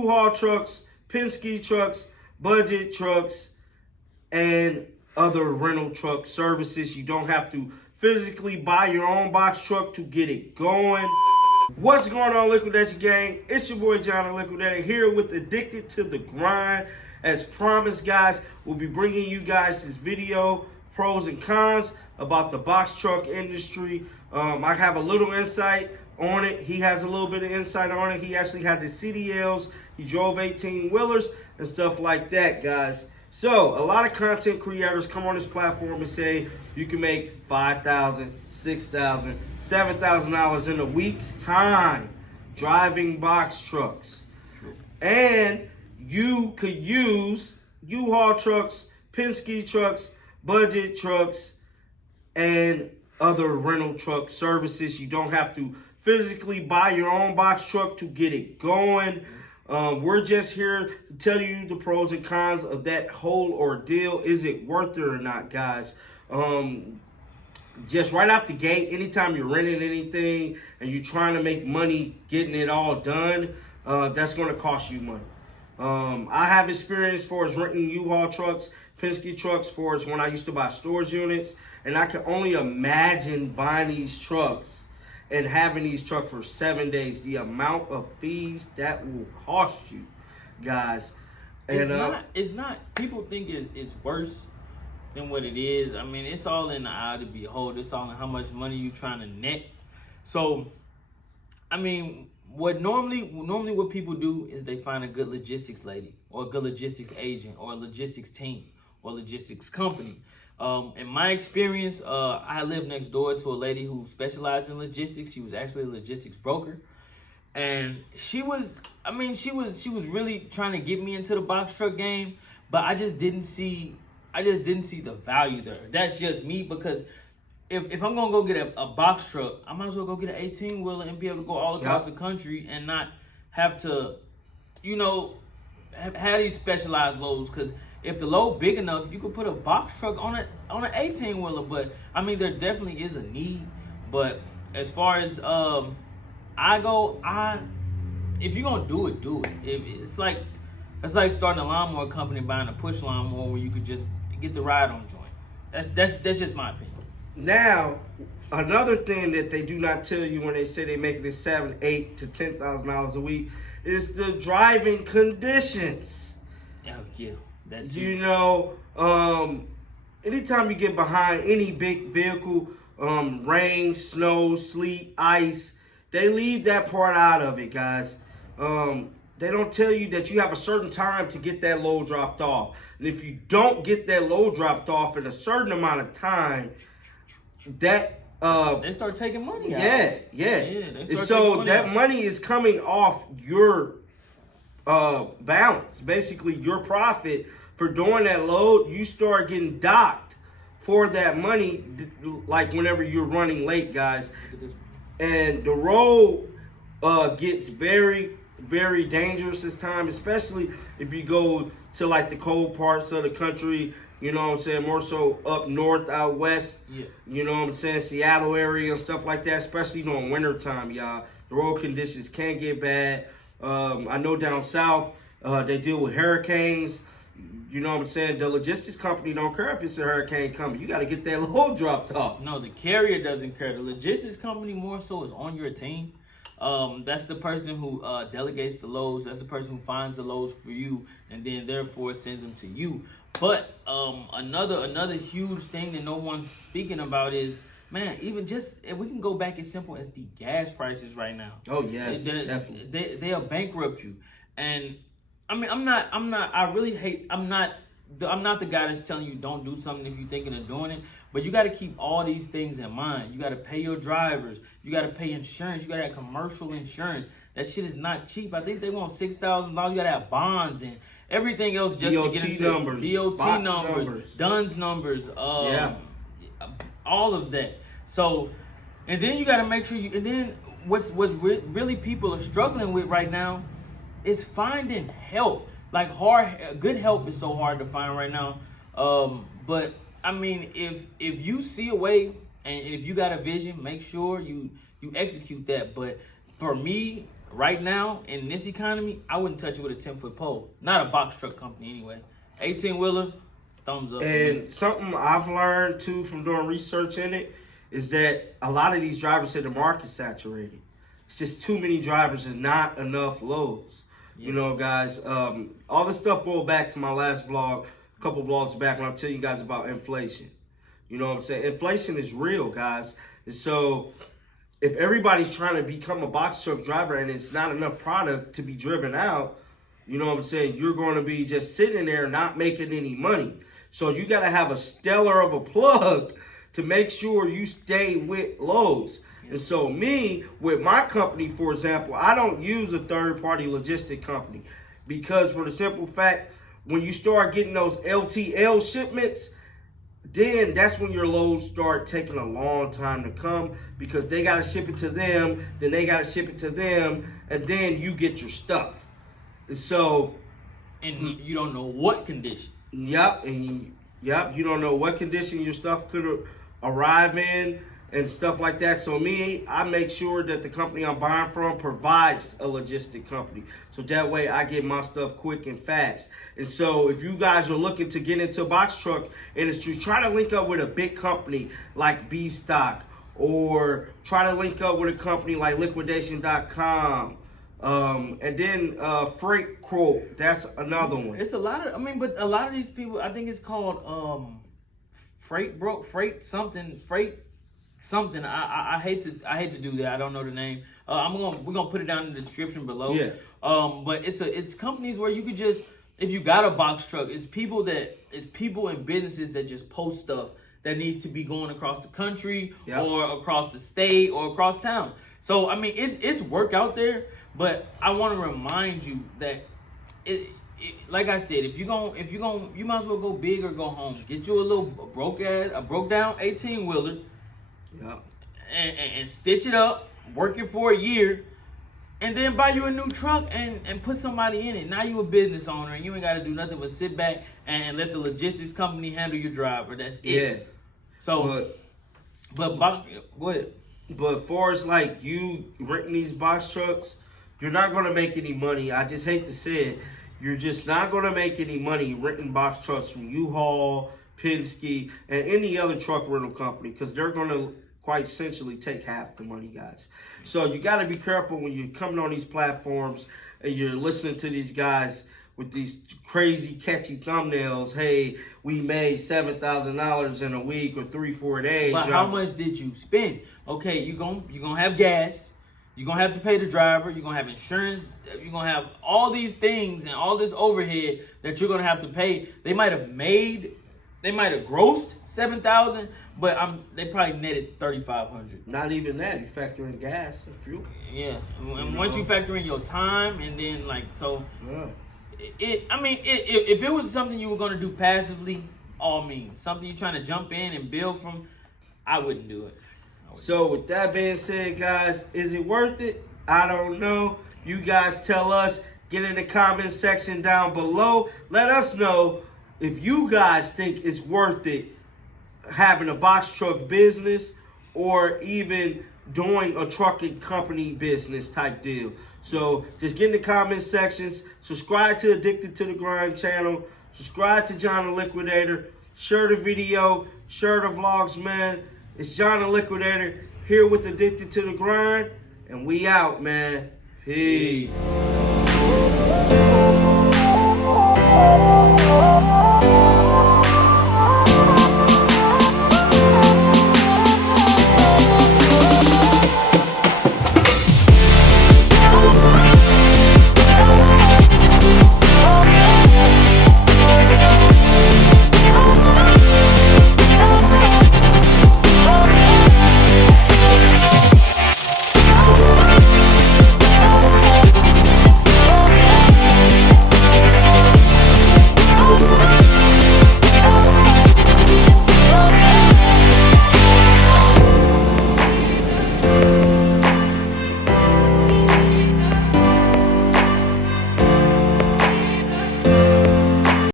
U-Haul trucks, Penske trucks, budget trucks, and other rental truck services. You don't have to physically buy your own box truck to get it going. What's going on, Liquidation Gang? It's your boy John the Liquidator here with Addicted to the Grind. As promised, guys, we'll be bringing you guys this video, pros and cons about the box truck industry. I have a little insight on it. He has a little bit of insight on it. He actually has his CDLs. He drove 18-wheelers and stuff like that, guys. So a lot of content creators come on this platform and say you can make $5,000, $6,000, $7,000 in a week's time driving box trucks. And you could use U-Haul trucks, Penske trucks, budget trucks, and other rental truck services. You don't have to physically buy your own box truck to get it going. We're just here to tell you the pros and cons of that whole ordeal. Is it worth it or not, guys? Just right out the gate, anytime you're renting anything and you're trying to make money getting it all done, that's going to cost you money. I have experience for as renting U-Haul trucks, Penske trucks for as when I used to buy storage units, and I can only imagine buying these trucks and having these trucks for 7 days, the amount of fees that will cost you, guys. And it's not. People think it's worse than what it is. I mean, it's all in the eye to behold. It's all in how much money you're trying to net. So, I mean, what normally what people do is they find a good logistics lady or a good logistics agent or a logistics team or logistics company. In my experience, I lived next door to a lady who specialized in logistics. She was actually a logistics broker. And she was really trying to get me into the box truck game, but I just didn't see the value there. That's just me, because if I'm gonna go get a box truck, I might as well go get an 18-wheeler and be able to go all across the country and not have to, have these specialized loads. Because if the load big enough, you could put a box truck on an 18-wheeler. But I mean, there definitely is a need. But as far as if you're gonna do it, do it. It's like starting a lawnmower company, buying a push lawnmower where you could just get the ride on joint. That's just my opinion. now, another thing that they do not tell you when they say they make it $7,000, $8,000 to $10,000 a week is the driving conditions. Oh yeah, that too. Anytime you get behind any big vehicle, rain, snow, sleet, ice, they leave that part out of it, guys. They don't tell you that you have a certain time to get that load dropped off. And if you don't get that load dropped off in a certain amount of time, that they start taking money out. Yeah. So that money is coming off your balance, basically your profit for doing that load. You start getting docked for that money, like whenever you're running late, guys. And the road gets very, very dangerous this time, especially if you go to like the cold parts of the country. You know what I'm saying? More so up north, out west. Yeah. You know what I'm saying? Seattle area and stuff like that, especially during winter time, y'all. The road conditions can get bad. I know down south, they deal with hurricanes. You know what I'm saying? The logistics company don't care if it's a hurricane coming. You got to get that load dropped off. No, the carrier doesn't care. The logistics company more so is on your team. That's the person who delegates the loads. That's the person who finds the loads for you, and then therefore sends them to you. But another huge thing that no one's speaking about is, man, even just if we can go back as simple as the gas prices right now. Oh yes, definitely. They'll bankrupt you. And I mean, I'm not the guy that's telling you don't do something if you're thinking of doing it. But you got to keep all these things in mind. You got to pay your drivers. You got to pay insurance. You got to have commercial insurance. That shit is not cheap. I think they want $6,000. You got to have bonds and everything else just to get into numbers, DOT numbers, DUNS numbers, all of that. So, and then you got to make sure you. And then what's really people are struggling with right now is finding help. Like good help is so hard to find right now. But I mean, if you see a way and if you got a vision, make sure you execute that. But for me, right now in this economy, I wouldn't touch it with a 10-foot pole. Not a box truck company anyway. 18-wheeler, thumbs up. And something I've learned too from doing research in it is that a lot of these drivers say the market's saturated. It's just too many drivers and not enough loads. Yeah. You know, guys, all this stuff boiled back to my last vlog, a couple vlogs back, when I'm telling you guys about inflation. You know what I'm saying? Inflation is real, guys. And so if everybody's trying to become a box truck driver and it's not enough product to be driven out, you know what I'm saying, you're going to be just sitting there not making any money. So you got to have a stellar of a plug to make sure you stay with loads. And so me, with my company, for example, I don't use a third-party logistic company because for the simple fact, when you start getting those LTL shipments, then that's when your loads start taking a long time to come because they got to ship it to them, then they got to ship it to them, and then you get your stuff. And so... And you don't know what condition. Yep, and you don't know what condition your stuff could arrive in and stuff like that. So me, I make sure that the company I'm buying from provides a logistic company. So that way I get my stuff quick and fast. And so if you guys are looking to get into box truck industry, try to link up with a big company like B-Stock, or try to link up with a company like liquidation.com. And then Freight Quote, that's another one. It's a lot of, but a lot of these people, I think it's called Freight something. I hate to do that. I don't know the name. We're gonna put it down in the description below. Yeah. But it's companies where you could just, if you got a box truck, it's people and businesses that just post stuff that needs to be going across the country, yep, or across the state or across town. So it's work out there, but I want to remind you that like I said, if you might as well go big or go home. Get you a little broke down 18-wheeler. Yeah. And stitch it up, work it for a year, and then buy you a new truck and put somebody in it. Now you a business owner and you ain't got to do nothing but sit back and let the logistics company handle your driver. That's it. Yeah. So, but go ahead. But for as like you renting these box trucks, you're not going to make any money. I just hate to say it. You're just not going to make any money renting box trucks from U-Haul, Penske, and any other truck rental company, because they're going to quite essentially take half the money, guys. So you got to be careful when you're coming on these platforms and you're listening to these guys with these crazy catchy thumbnails. Hey, we made $7,000 in a week or 3-4 days. But how much did you spend? Okay, you're gonna have gas. You're gonna have to pay the driver. You're gonna have insurance. You're gonna have all these things and all this overhead that you're gonna have to pay. They might have grossed $7,000, but they probably netted $3,500. Not even that. You factor in gas and fuel. Yeah, and once you factor in your time, and then Yeah. If it was something you were gonna do passively, all means, something you're trying to jump in and build from, I wouldn't do it. So with that being said, guys, is it worth it? I don't know. You guys tell us. Get in the comment section down below. Let us know if you guys think it's worth it having a box truck business or even doing a trucking company business type deal. So just get in the comment sections. Subscribe to Addicted to the Grind channel. Subscribe to John the Liquidator. Share the video. Share the vlogs, man. It's John the Liquidator here with Addicted to the Grind. And we out, man. Peace.